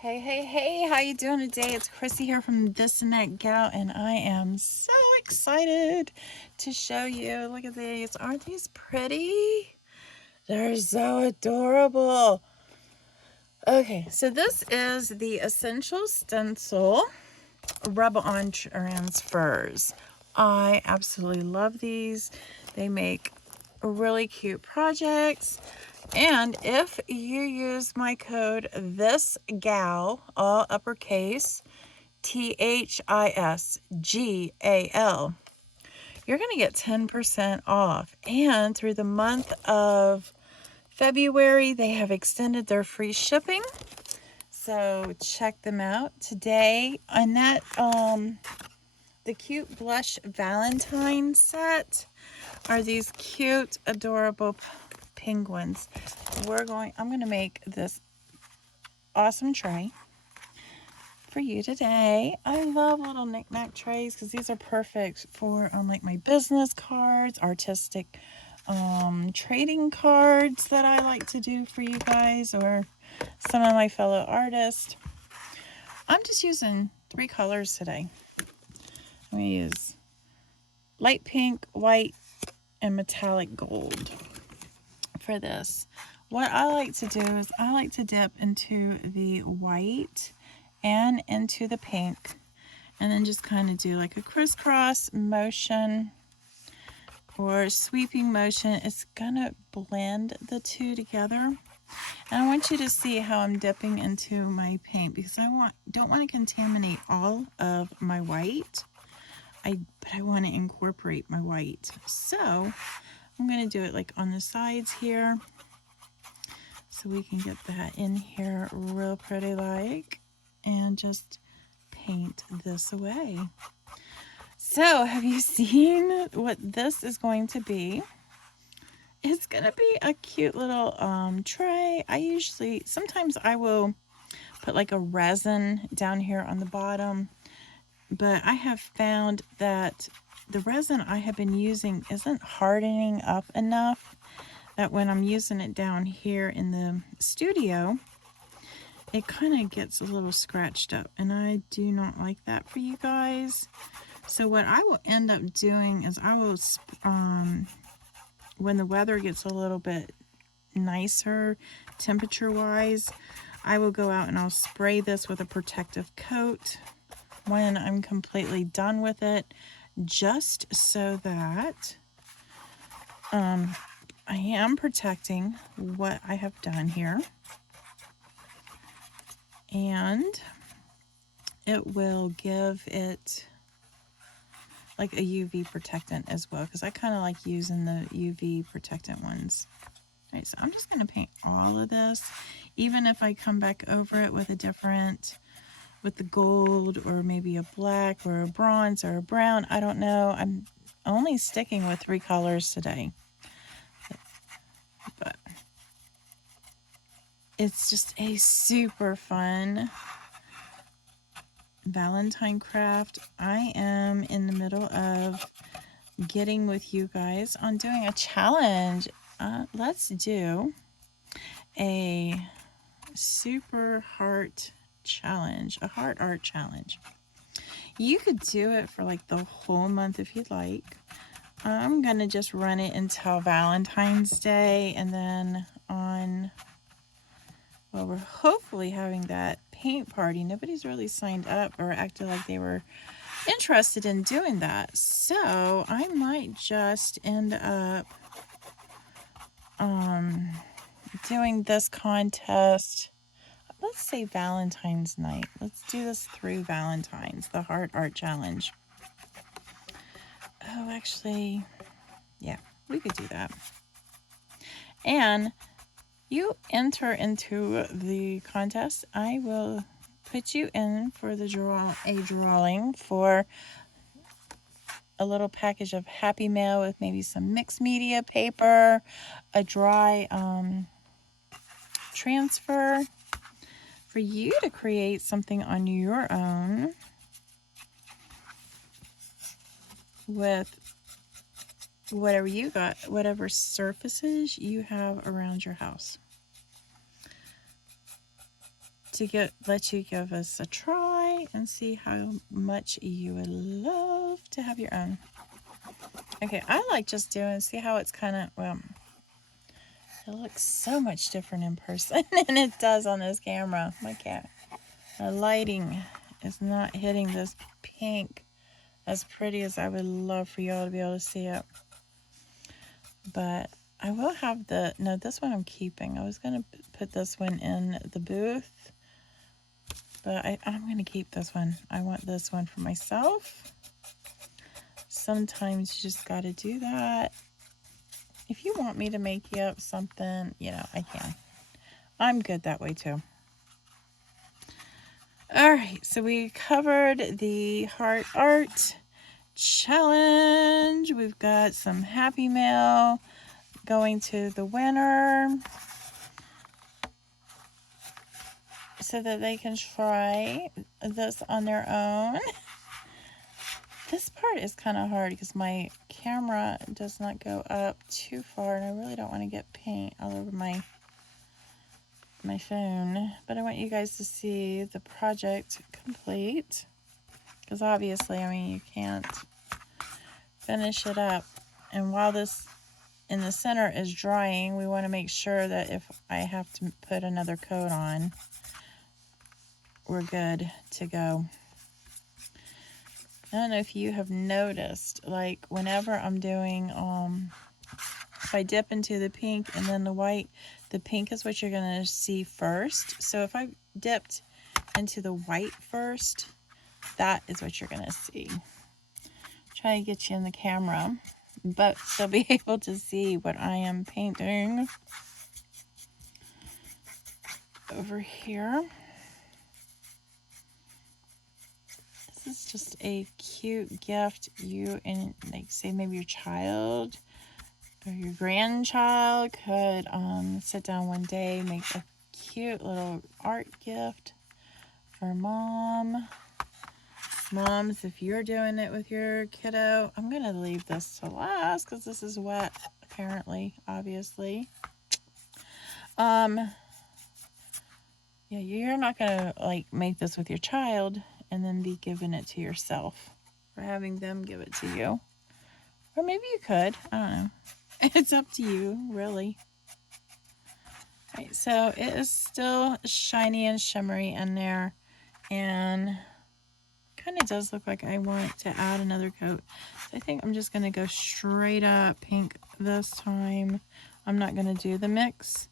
Hey, how you doing today? It's Chrissy here from This and That Gal, and I am so excited to show you. Look at these. Aren't these pretty? They're so adorable. Okay, so this is the Essential Stencil Rub-On Transfers. I absolutely love these. They make really cute projects. And if you use my code THISGAL, all uppercase, THISGAL, you're going to get 10% off. And through the month of February, they have extended their free shipping. So check them out today. And that, the cute blush Valentine set are these cute, adorable penguins. I'm going to make this awesome tray for you today. I love little knickknack trays because these are perfect for like my business cards, artistic trading cards that I like to do for you guys or some of my fellow artists. I'm just using 3 colors today. I'm going to use light pink, white, and metallic gold for this. What I like to do is I like to dip into the white and into the pink and then just kind of do like a crisscross motion or sweeping motion. It's gonna blend the two together, and I want you to see how I'm dipping into my paint because don't want to contaminate all of my white. But I want to incorporate my white, so I'm going to do it like on the sides here so we can get that in here real pretty like, and just paint this away. So have you seen what this is going to be? It's going to be a cute little tray. Sometimes I will put like a resin down here on the bottom, but I have found that the resin I have been using isn't hardening up enough that when I'm using it down here in the studio, it kind of gets a little scratched up, and I do not like that for you guys. So what I will end up doing is I will, when the weather gets a little bit nicer temperature-wise, I will go out and I'll spray this with a protective coat when I'm completely done with it, just so that I am protecting what I have done here, and it will give it like a UV protectant as well, because I kind of like using the UV protectant ones. All right, so I'm just going to paint all of this, even if I come back over it with with the gold or maybe a black or a bronze or a brown. I don't know. I'm only sticking with 3 colors today, but it's just a super fun Valentine craft. I am in the middle of getting with you guys on doing a challenge. Let's do a super heart challenge, a heart art challenge. You could do it for like the whole month if you'd like. I'm gonna just run it until Valentine's Day, and then we're hopefully having that paint party. Nobody's really signed up or acted like they were interested in doing that, so I might just end up doing this contest, let's say Valentine's night. Let's do this through Valentine's, the heart art challenge. Oh, actually, yeah, we could do that. And you enter into the contest, I will put you in for a drawing for a little package of Happy Mail with maybe some mixed media paper, a dry transfer for you to create something on your own with whatever you got, whatever surfaces you have around your house. to let you give us a try and see how much you would love to have your own. Okay, I like just doing, see how it's kind of, well, it looks so much different in person than it does on this camera. My cat. The lighting is not hitting this pink as pretty as I would love for y'all to be able to see it. But I will have no, this one I'm keeping. I was going to put this one in the booth, but I'm going to keep this one. I want this one for myself. Sometimes you just got to do that. If you want me to make you up something, you know, I can. I'm good that way too. All right, so we covered the heart art challenge. We've got some Happy Mail going to the winner so that they can try this on their own. This part is kind of hard because my camera does not go up too far, and I really don't want to get paint all over my phone. But I want you guys to see the project complete, because obviously, I mean, you can't finish it up. And while this in the center is drying, we want to make sure that if I have to put another coat on, we're good to go. I don't know if you have noticed, like whenever I'm doing, if I dip into the pink and then the white, the pink is what you're going to see first. So if I dipped into the white first, that is what you're going to see. Try to get you in the camera, but they'll be able to see what I am painting over here. This is just a cute gift you and, like, say maybe your child or your grandchild could sit down one day, make a cute little art gift for mom. Moms, if you're doing it with your kiddo, I'm going to leave this to last because this is wet, apparently, obviously. Yeah, you're not going to, like, make this with your child and then be giving it to yourself or having them give it to you. Or maybe you could. I don't know. It's up to you, really. Right, so it is still shiny and shimmery in there, and kind of does look like I want to add another coat. So I think I'm just going to go straight up pink this time. I'm not going to do the mix.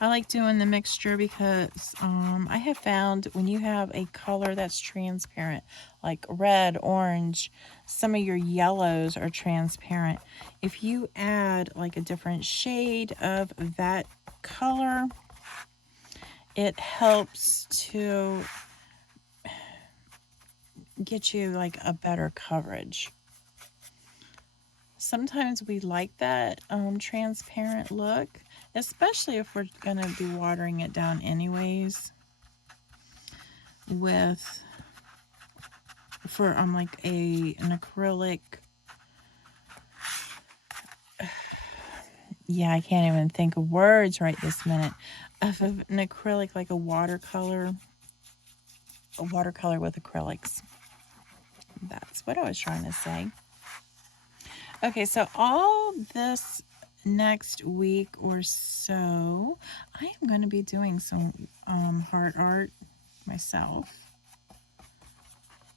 I like doing the mixture because I have found when you have a color that's transparent, like red, orange, some of your yellows are transparent. If you add like a different shade of that color, it helps to get you like a better coverage. Sometimes we like that transparent look, especially if we're going to be watering it down anyways for like an acrylic. Yeah, I can't even think of words right this minute. Of an acrylic, like a watercolor with acrylics. That's what I was trying to say. Okay, so all this next week or so, I am going to be doing some heart art myself.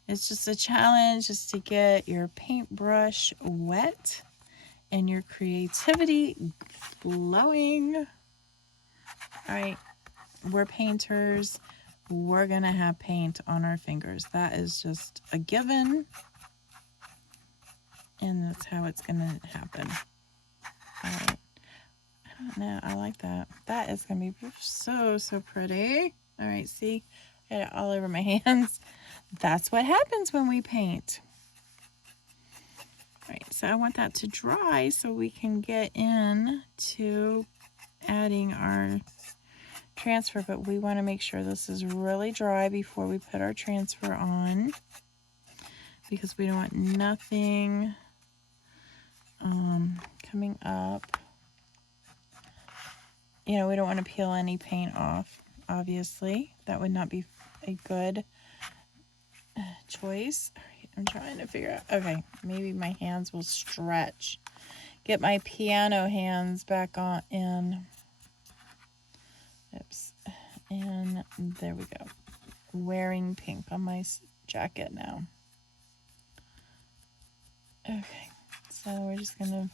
It's just a challenge just to get your paintbrush wet and your creativity flowing. All right, we're painters. We're going to have paint on our fingers. That is just a given. And that's how it's going to happen. All right. I don't know. I like that. That is going to be so, so pretty. All right. See? I got it all over my hands. That's what happens when we paint. All right. So I want that to dry so we can get in to adding our transfer. But we want to make sure this is really dry before we put our transfer on, because we don't want nothing coming up. You know, we don't want to peel any paint off, obviously. That would not be a good choice. All right, I'm trying to figure out. Okay, maybe my hands will stretch. Get my piano hands back on in. Oops. And there we go. Wearing pink on my jacket now. Okay, so we're just going to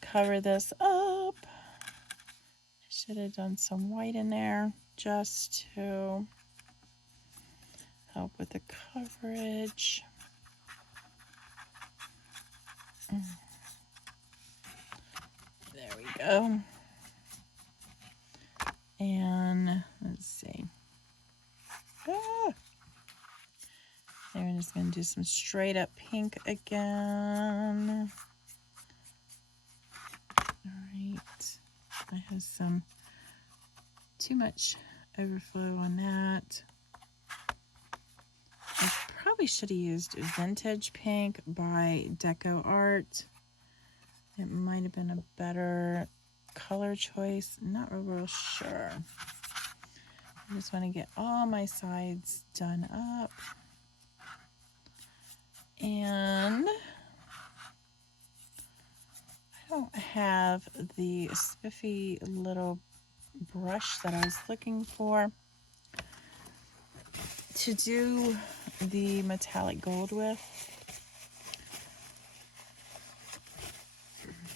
cover this up. I should have done some white in there just to help with the coverage. There we go. And let's see. And we're just going to do some straight up pink again. All right. I have some too much overflow on that. I probably should have used Vintage Pink by Deco Art. It might have been a better color choice. Not real sure. I just want to get all my sides done up. And I don't have the spiffy little brush that I was looking for to do the metallic gold with.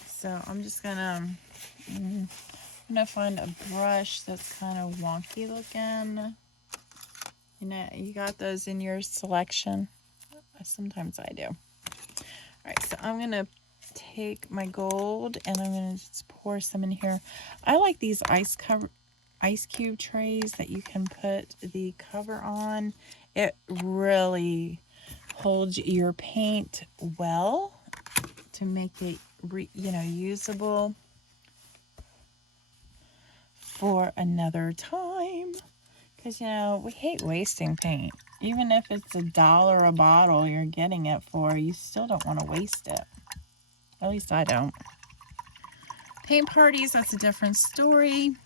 So I'm just gonna find a brush that's kind of wonky looking. You know, you got those in your selection. Sometimes I do. All right, so I'm gonna take my gold and I'm gonna just pour some in here. I like these ice cube trays that you can put the cover on. It really holds your paint well to make it usable for another time, because we hate wasting paint. Even if it's $1 a bottle you're getting it for, you still don't want to waste it. At least I don't. Paint parties, that's a different story.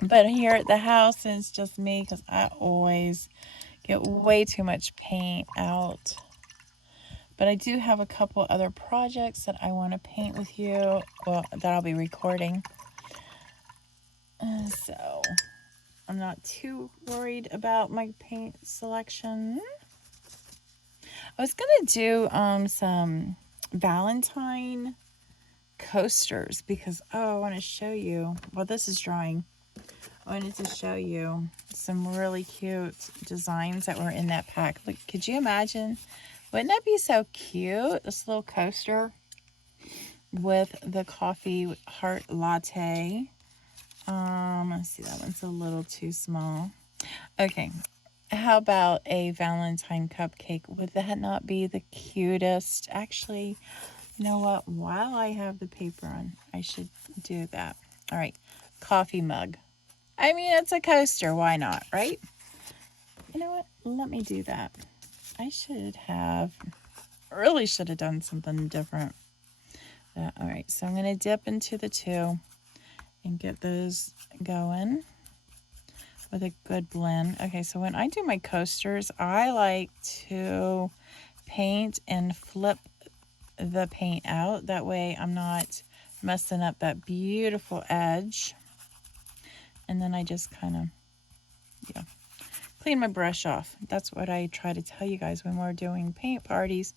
But here at the house, it's just me, because I always get way too much paint out. But I do have a couple other projects that I want to paint with you, well, that I'll be recording. So I'm not too worried about my paint selection. I was going to do some Valentine coasters because, I want to show you. Well, this is drawing. I wanted to show you some really cute designs that were in that pack. Look, could you imagine? Wouldn't that be so cute? This little coaster with the coffee heart latte. Let's see, that one's a little too small. Okay, how about a Valentine cupcake? Would that not be the cutest? Actually, you know what? While I have the paper on, I should do that. All right, coffee mug. I mean, it's a coaster. Why not, right? You know what? Let me do that. I really should have done something different. All right, so I'm going to dip into the two and get those going with a good blend. Okay, so when I do my coasters, I like to paint and flip the paint out. That way I'm not messing up that beautiful edge. And then I just kind of, clean my brush off. That's what I try to tell you guys when we're doing paint parties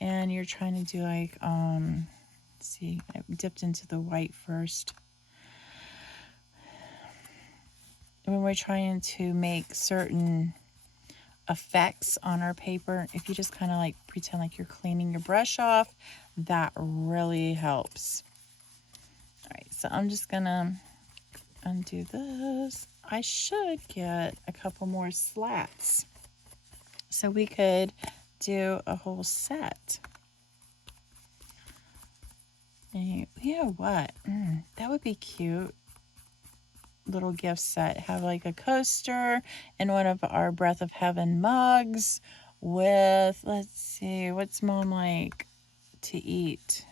and you're trying to do like, let's see, I dipped into the white first. When we're trying to make certain effects on our paper, if you just kind of like pretend like you're cleaning your brush off, that really helps. All right, so I'm just gonna undo this. I should get a couple more slats so we could do a whole set. And you know what? That would be cute. Little gift set. Have like a coaster and one of our Breath of Heaven mugs with, let's see, what's Mom like to eat?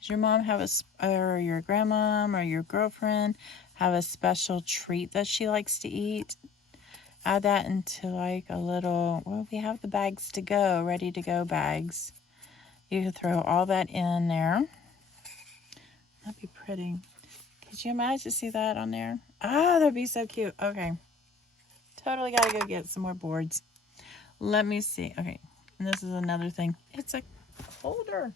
Does your mom have or your grandmom or your girlfriend have a special treat that she likes to eat, add that into like a little, well, we have the bags to go, ready to go bags. You can throw all that in there. That'd be pretty. Could you imagine see that on there? Ah, that'd be so cute. Okay. Totally got to go get some more boards. Let me see. Okay. And this is another thing. It's a holder.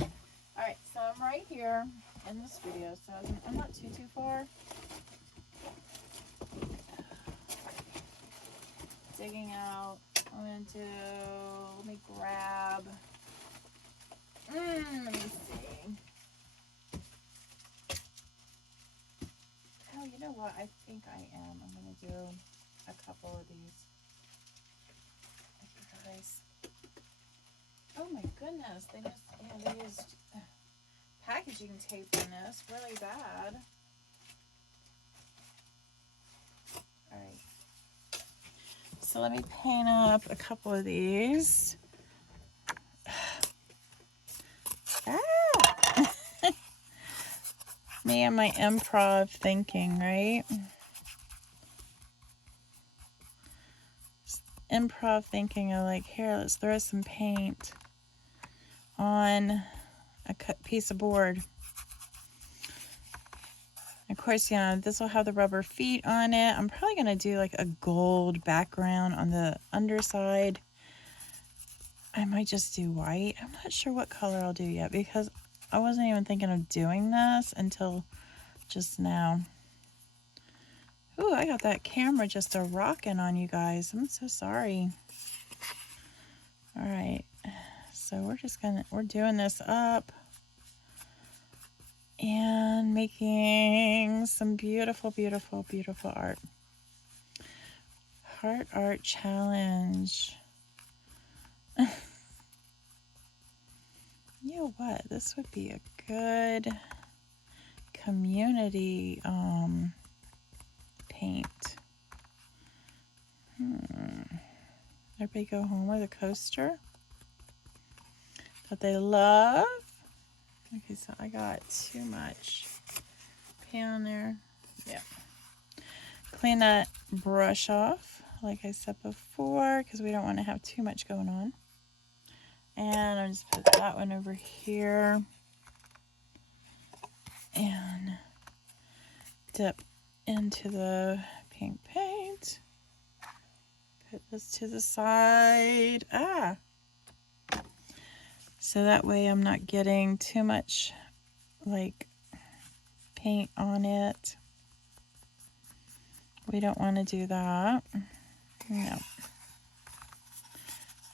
All right. So I'm right here in the studio. So I'm not too far. Digging out. I'm going to do, let me grab. Let me see. Oh, you know what? I think I am. I'm going to do a couple of these. Okay, guys. Oh my goodness. They used packaging tape on this really bad. Alright. So let me paint up a couple of these. Me and my improv thinking, right? Improv thinking of like, here, let's throw some paint on a cut piece of board. Of course, yeah, this will have the rubber feet on it. I'm probably going to do like a gold background on the underside. I might just do white. I'm not sure what color I'll do yet because I wasn't even thinking of doing this until just now. Ooh, I got that camera just a rocking on you guys. I'm so sorry. All right. So we're doing this up and making some beautiful, beautiful, beautiful art. Heart art challenge. You know what? This would be a good community paint. Everybody go home with a coaster that they love. Okay, so I got too much paint on there. Yeah. Clean that brush off, like I said before, because we don't want to have too much going on. And I'll just put that one over here. And dip into the pink paint. Put this to the side. So that way I'm not getting too much like paint on it. We don't want to do that. No.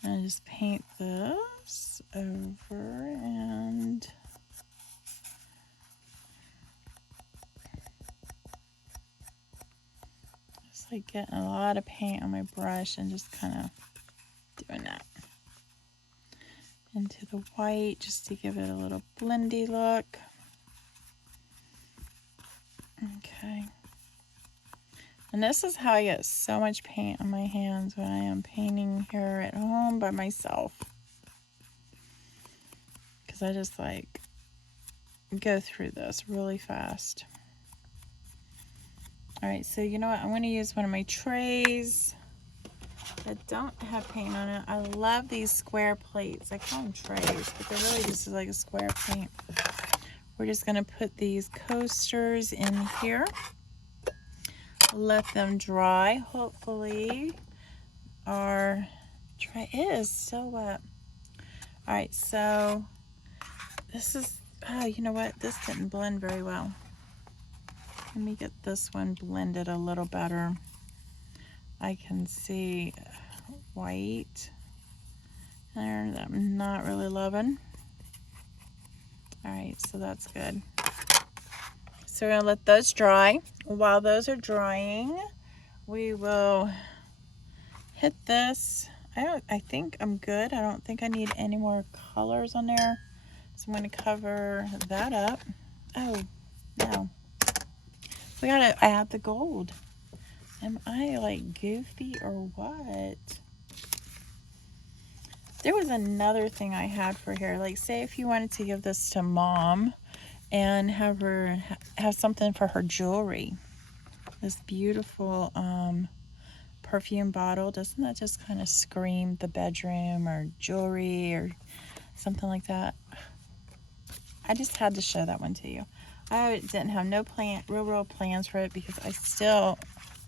And just paint this over and just like getting a lot of paint on my brush and just kind of doing that into the white just to give it a little blendy look. Okay. And this is how I get so much paint on my hands when I am painting here at home by myself. Because I just like go through this really fast. Alright, so you know what? I'm going to use one of my trays that don't have paint on it. I love these square plates. I call them trays, but they're really just like a square plate. We're just going to put these coasters in here. Let them dry. Hopefully our tray is so wet. All right, so this is, you know what? This didn't blend very well. Let me get this one blended a little better. I can see white there that I'm not really loving. All right, so that's good. So we're gonna let those dry. While those are drying, we will hit this. I think I'm good. I don't think I need any more colors on there. So I'm gonna cover that up. Oh, no. We gotta add the gold. Am I like goofy or what? There was another thing I had for here. Like say if you wanted to give this to mom and have her have something for her jewelry. This beautiful perfume bottle. Doesn't that just kind of scream the bedroom or jewelry or something like that? I just had to show that one to you. I didn't have no real plans for it because I still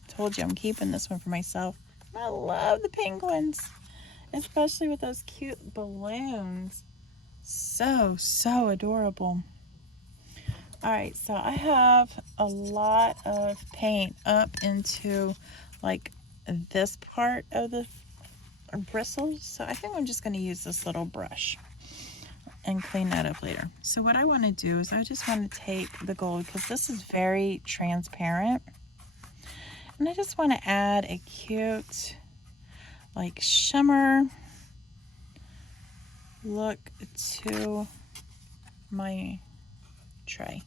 told you I'm keeping this one for myself. I love the penguins, especially with those cute balloons. So adorable. All right, so I have a lot of paint up into like this part of the bristles. So I think I'm just going to use this little brush and clean that up later. So what I want to do is I just want to take the gold, because this is very transparent, and I just want to add a cute like shimmer look to my tray.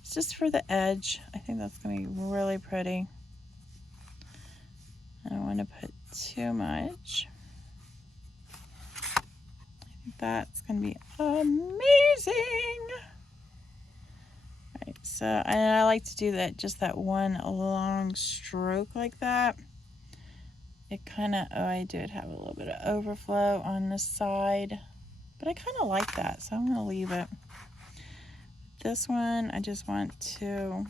It's just for the edge. I think that's going to be really pretty. I don't want to put too much. I think that's going to be amazing. All right, so and I like to do that, just that one long stroke like that. It kind of, oh, I did have a little bit of overflow on the side, but I kind of like that, so I'm going to leave it. This one, I just want to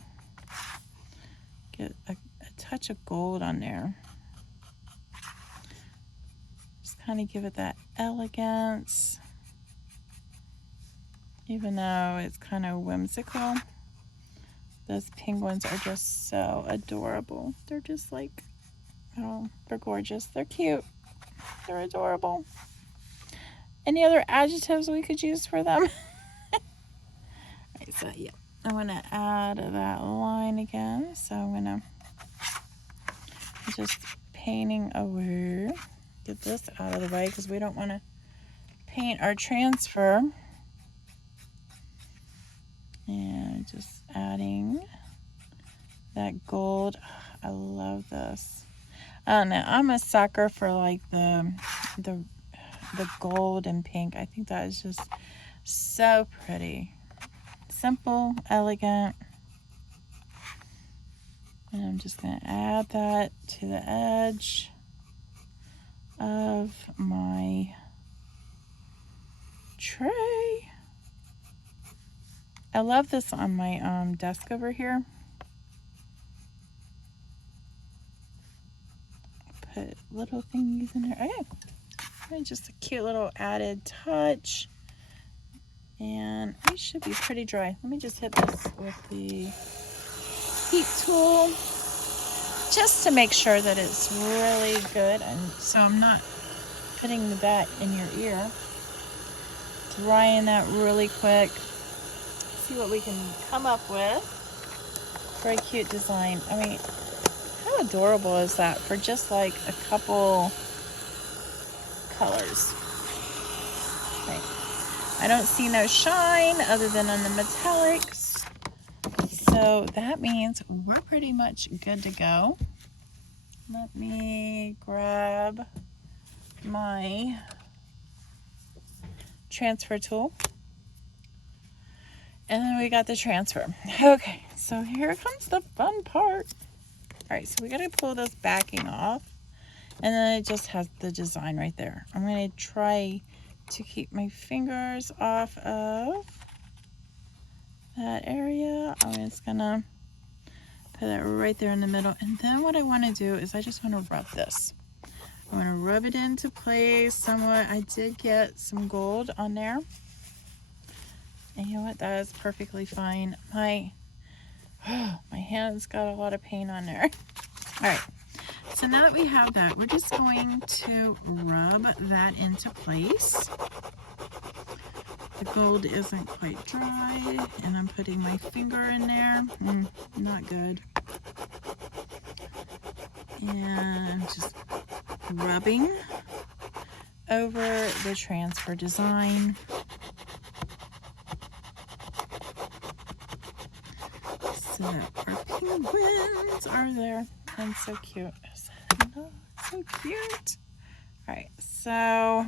get a touch of gold on there. Just kind of give it that elegance, even though it's kind of whimsical. Those penguins are just so adorable. They're just like, oh, they're gorgeous. They're cute. They're adorable. Any other adjectives we could use for them? Right, so yeah, I want to add that line again. So I'm going to just painting over. Get this out of the way because we don't want to paint our transfer. And just adding that gold. I love this. I don't know. I'm a sucker for like the gold and pink. I think that is just so pretty. Simple, elegant. And I'm just going to add that to the edge of my tray. I love this on my desk over here. Put little things in there. Okay, just a cute little added touch. And it should be pretty dry. Let me just hit this with the heat tool just to make sure that it's really good, and so I'm not putting that in your ear. Drying that really quick. See what we can come up with for a cute design. I mean, how adorable is that for just like a couple colors? Right. I don't see no shine other than on the metallics. So that means we're pretty much good to go. Let me grab my transfer tool. And then we got the transfer. Okay, so here comes the fun part. All right, so we got to pull this backing off. And then it just has the design right there. I'm going to try to keep my fingers off of that area. I'm just going to put that right there in the middle. And then what I want to do is I just want to rub this. I want to rub it into place somewhat. I did get some gold on there. And you know what? That is perfectly fine. My hand's got a lot of paint on there. All right. So now that we have that, we're just going to rub that into place. The gold isn't quite dry, and I'm putting my finger in there. Not good. And just rubbing over the transfer design. So that our penguins are there. And so cute. So cute. All right, so I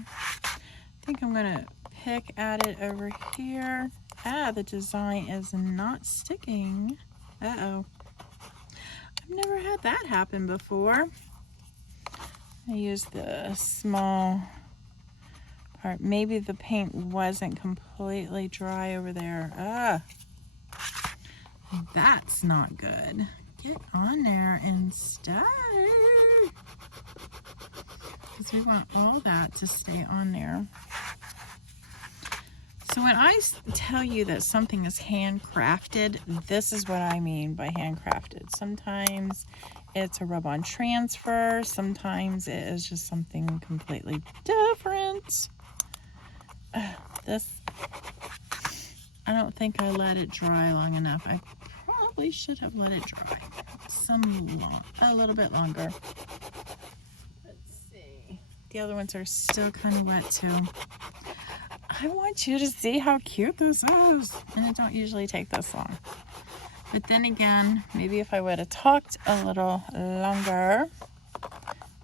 think I'm gonna pick at it over here. the design is not sticking. Uh-oh. I've never had that happen before. I used the small part. Maybe the paint wasn't completely dry over there. That's not good. Get on there and stay. Because we want all that to stay on there. So when I tell you that something is handcrafted, this is what I mean by handcrafted. Sometimes it's a rub-on transfer. Sometimes it is just something completely different. This, I don't think I let it dry long enough. I probably should have let it dry a little bit longer. Let's see. The other ones are still kind of wet too. I want you to see how cute this is. And it don't usually take this long. But then again, maybe if I would have talked a little longer,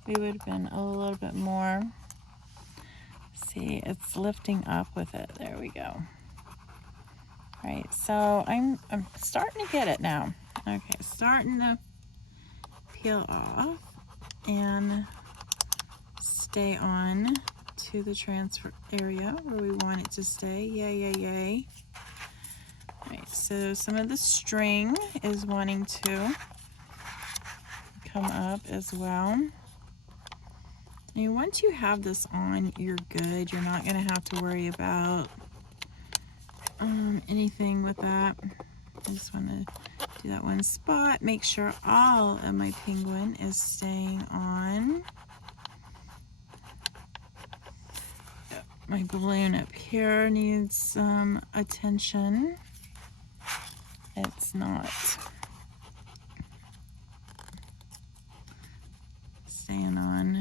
we would have been a little bit more. See, it's lifting up with it. There we go. All right, so I'm starting to get it now. Okay, starting to peel off and stay on to the transfer area where we want it to stay. Yay, yay, yay. All right, so some of the string is wanting to come up as well. And once you have this on, you're good. You're not going to have to worry about anything with that. I just want to do that one spot. Make sure all of my penguin is staying on. My balloon up here needs some attention. It's not staying on.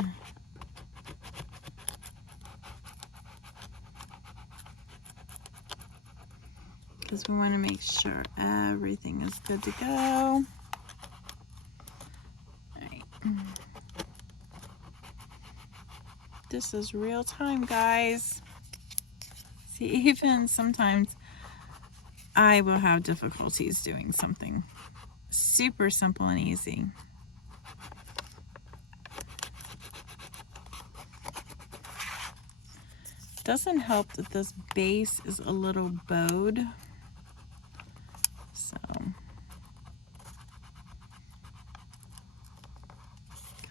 Because we want to make sure everything is good to go. All right. This is real time, guys. See, even sometimes I will have difficulties doing something super simple and easy. Doesn't help that this base is a little bowed. So,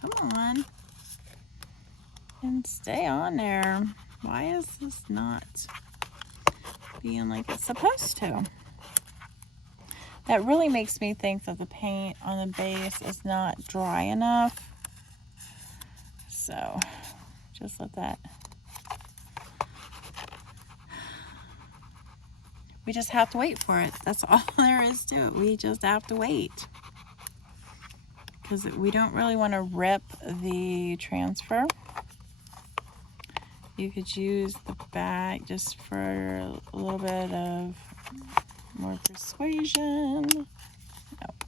come on. And stay on there. Why is this not being like it's supposed to? That really makes me think that the paint on the base is not dry enough. So, just let that. We just have to wait for it. That's all there is to it. We just have to wait. Because we don't really want to rip the transfer. You could use the back just for a little bit of more persuasion. Nope.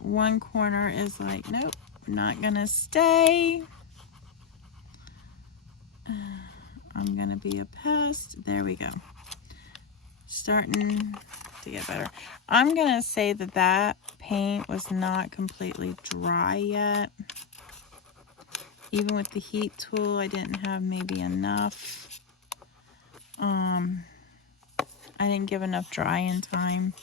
One corner is like, nope, not gonna stay. I'm gonna be a pest. There we go. Starting to get better. I'm gonna say that that paint was not completely dry yet. Even with the heat tool, I didn't have maybe enough. I didn't give enough drying time.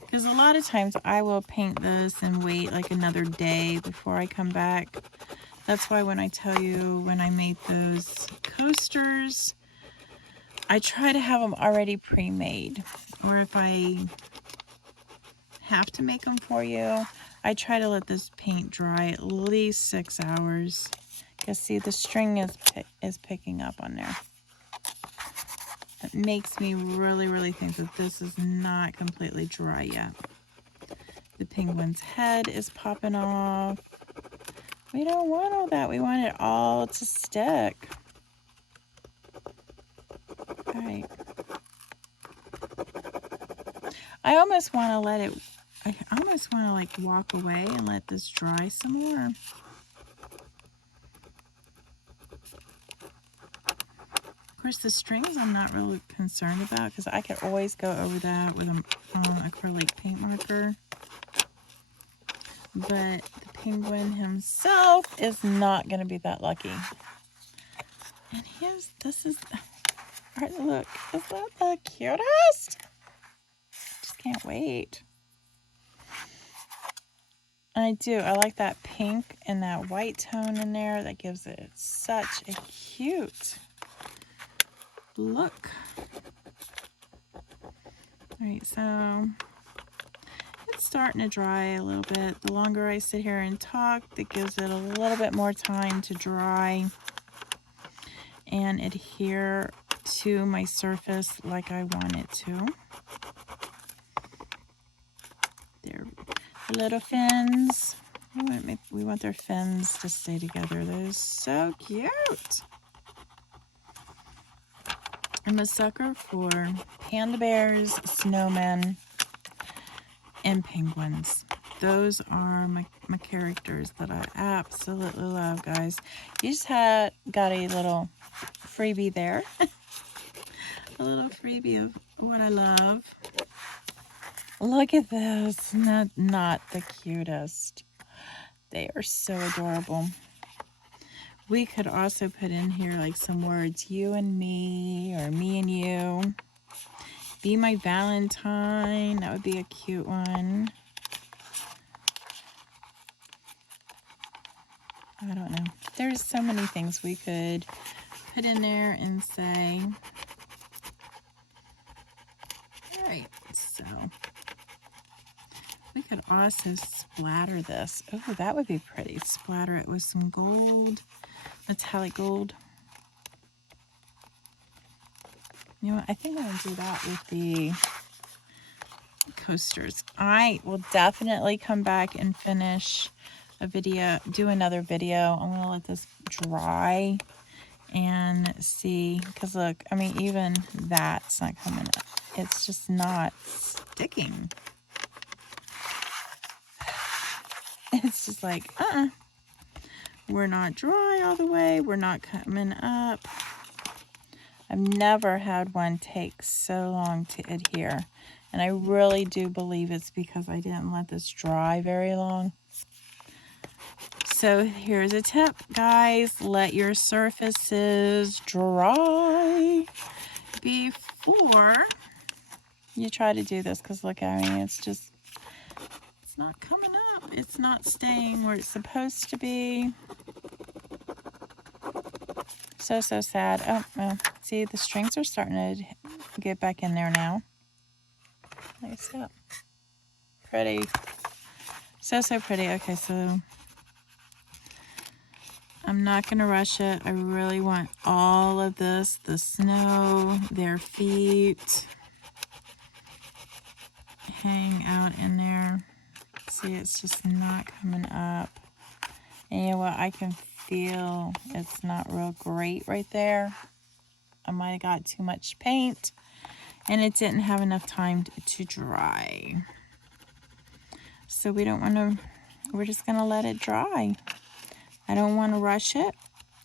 Because a lot of times I will paint this and wait like another day before I come back. That's why when I tell you when I made those coasters, I try to have them already pre-made. Or if I have to make them for you, I try to let this paint dry at least 6 hours. Because see, the string is picking up on there. It makes me really think that this is not completely dry yet. The penguin's head is popping off. We don't want all that. We want it all to stick. All right. I almost want to let it, I almost want to like walk away and let this dry some more. Of course, the strings I'm not really concerned about because I could always go over that with an acrylic paint marker. But the penguin himself is not going to be that lucky. And this is, all right, look, is that the cutest? Just can't wait. I like that pink and that white tone in there. That gives it such a cute look. All right, so it's starting to dry a little bit. The longer I sit here and talk, that gives it a little bit more time to dry and adhere to my surface like I want it to. There, the little fins. We want their fins to stay together. They're so cute. I'm a sucker for panda bears, snowmen, and penguins. Those are my characters that I absolutely love, guys. You just got a little freebie there. A little freebie of what I love. Look at those. Not the cutest. They are so adorable. We could also put in here like some words, you and me, or me and you. Be my Valentine. That would be a cute one. I don't know. There's so many things we could put in there and say. All right, so we could also splatter this. Oh, that would be pretty. Splatter it with some gold, metallic gold. You know what? I think I'm going to do that with the coasters. I will definitely come back and finish a video, do another video. I'm going to let this dry and see, because look, I mean, even that's not coming up. It's just not sticking. It's just like, we're not dry all the way. We're not coming up. I've never had one take so long to adhere. And I really do believe it's because I didn't let this dry very long. So here's a tip, guys. Let your surfaces dry before you try to do this. Because look, I mean, it's not coming up. It's not staying where it's supposed to be. So sad. Oh, well, see, the strings are starting to get back in there now. Nice up. Pretty. So pretty. Okay, so I'm not going to rush it. I really want all of this, the snow, their feet, hang out in there. See, it's just not coming up. And you know what? I can feel it's not real great right there. I might have got too much paint and it didn't have enough time to dry. So we don't want to, we're just going to let it dry. I don't want to rush it.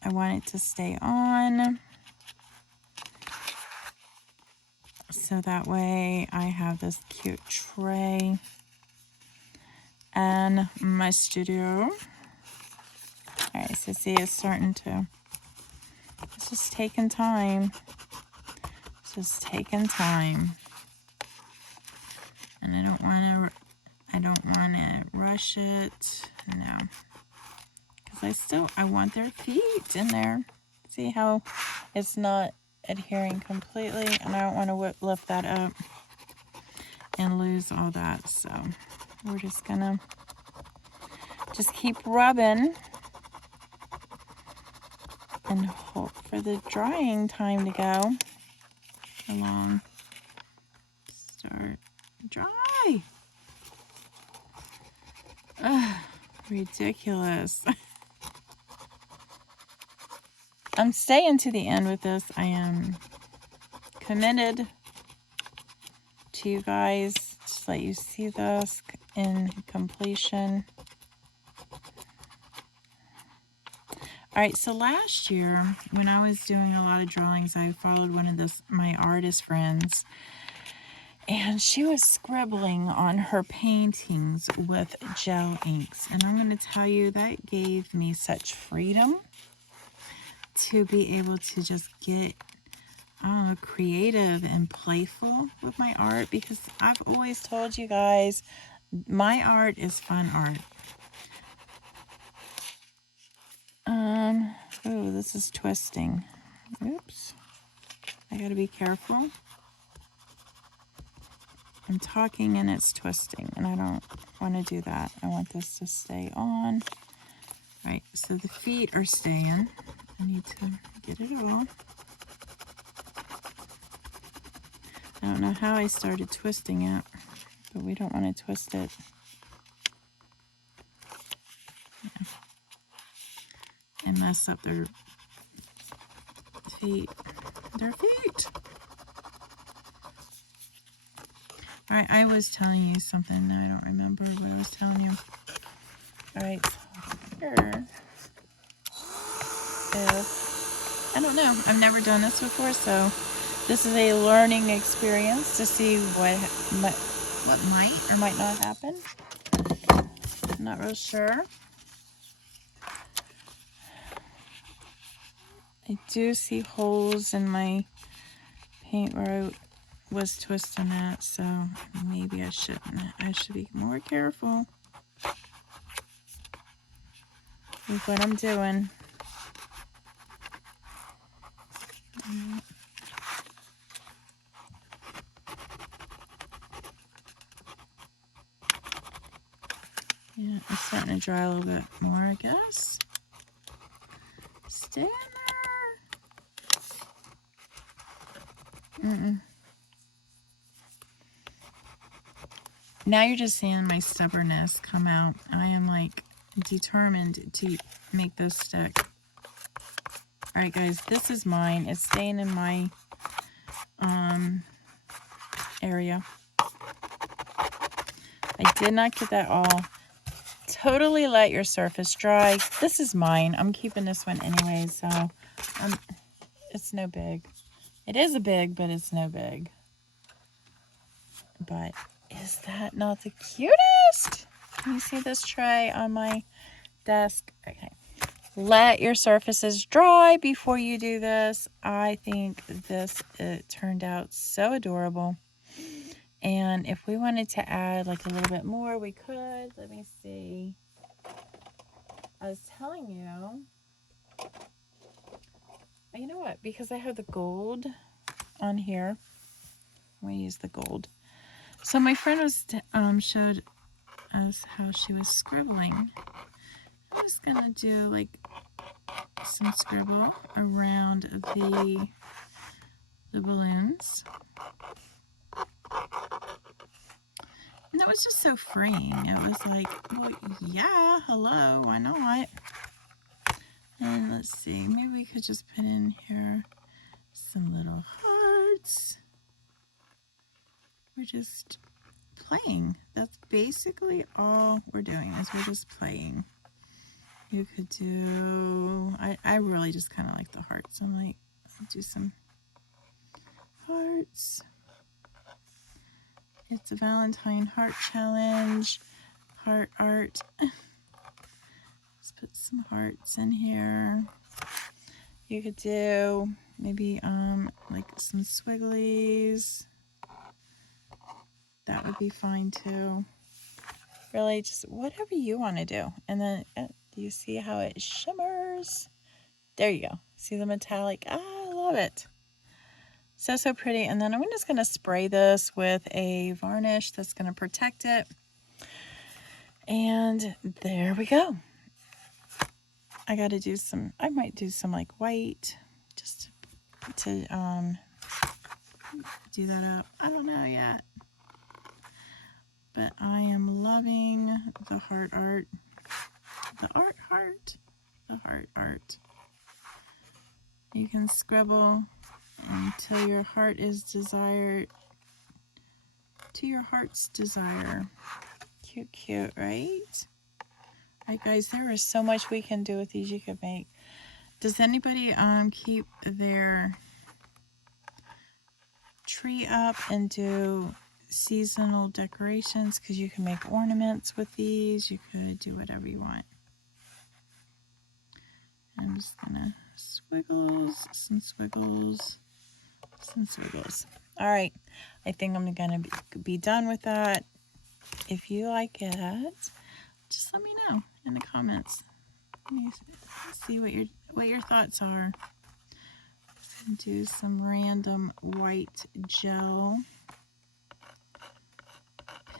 I want it to stay on. So that way I have this cute tray and my studio. All right, so see, it's starting to, it's just taking time. It's just taking time. And I don't want to rush it. No. Because I want their feet in there. See how it's not adhering completely, and I don't want to lift that up and lose all that. So we're just gonna keep rubbing and hope for the drying time to go along. Start dry. Ugh, ridiculous. I'm staying to the end with this. I am committed to you guys. Just let you see this in completion. All right, so last year when I was doing a lot of drawings, I followed one of my artist friends, and she was scribbling on her paintings with gel inks. And I'm going to tell you, that gave me such freedom to be able to just get creative and playful with my art, because I've always told you guys, my art is fun art. Oh, this is twisting. Oops. I gotta be careful. I'm talking and it's twisting, and I don't want to do that. I want this to stay on. Right, so the feet are staying. I need to get it all. I don't know how I started twisting it, but we don't want to twist it. And mess up their feet. Their feet! Alright, I was telling you something. I don't remember what I was telling you. Alright, here. I don't know. I've never done this before, so this is a learning experience to see what might or might not happen. I'm not real sure. I do see holes in my paint where I was twisting that, so maybe I shouldn't. I should be more careful with what I'm doing. Yeah, it's starting to dry a little bit more, I guess. Stay in there. Now you're just seeing my stubbornness come out. I am like determined to make this stick. Alright guys, this is mine. It's staying in my area. I did not get that all. Totally let your surface dry. This is mine. I'm keeping this one anyway, so it's no big. It is a big, but it's no big. But is that not the cutest? Can you see this tray on my desk? Okay. Let your surfaces dry before you do this. I think it turned out so adorable. And if we wanted to add like a little bit more, we could. Let me see. I was telling you. You know what? Because I have the gold on here, I'm going to use the gold. So my friend was showed us how she was scribbling. I'm just going to do like some scribble around the balloons. And that was just so freeing. It was like, well, yeah, hello, why not? And let's see, maybe we could just put in here some little hearts. We're just playing. That's basically all we're doing, is we're just playing. You could do, I really just kind of like the hearts. I'm like, I'll do some hearts. It's a Valentine heart challenge, heart art. Let's put some hearts in here. You could do maybe like some swigglies. That would be fine too. Really, just whatever you want to do. And then do you see how it shimmers? There you go. See the metallic? I love it. So, so pretty. And then I'm just going to spray this with a varnish that's going to protect it. And there we go. I got to do some, I might do some like white just to do that up. I don't know yet. But I am loving the heart art. The heart art. You can scribble until your heart is desired, to your heart's desire. Cute, cute, right? Alright guys, there is so much we can do with these. You could make Does anybody keep their tree up and do seasonal decorations? Because you can make ornaments with these. You could do whatever you want. I'm just gonna squiggles, some squiggles, some squiggles. All right, I think I'm gonna be done with that. If you like it, just let me know in the comments. Let me see what your thoughts are. Do some random white gel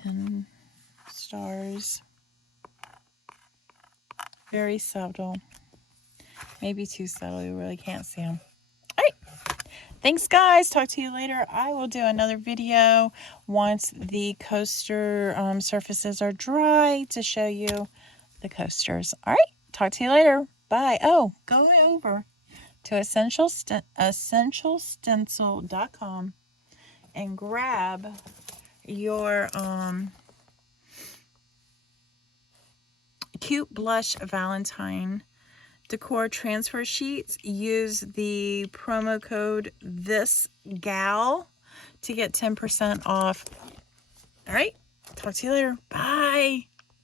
and stars. Very subtle. Maybe too subtle. You really can't see them. All right. Thanks, guys. Talk to you later. I will do another video once the coaster surfaces are dry to show you the coasters. All right. Talk to you later. Bye. Oh, go over to essentialstencil.com and grab your cute blush Valentine decor transfer sheets. Use the promo code THISGAL to get 10% off. All right, talk to you later. Bye.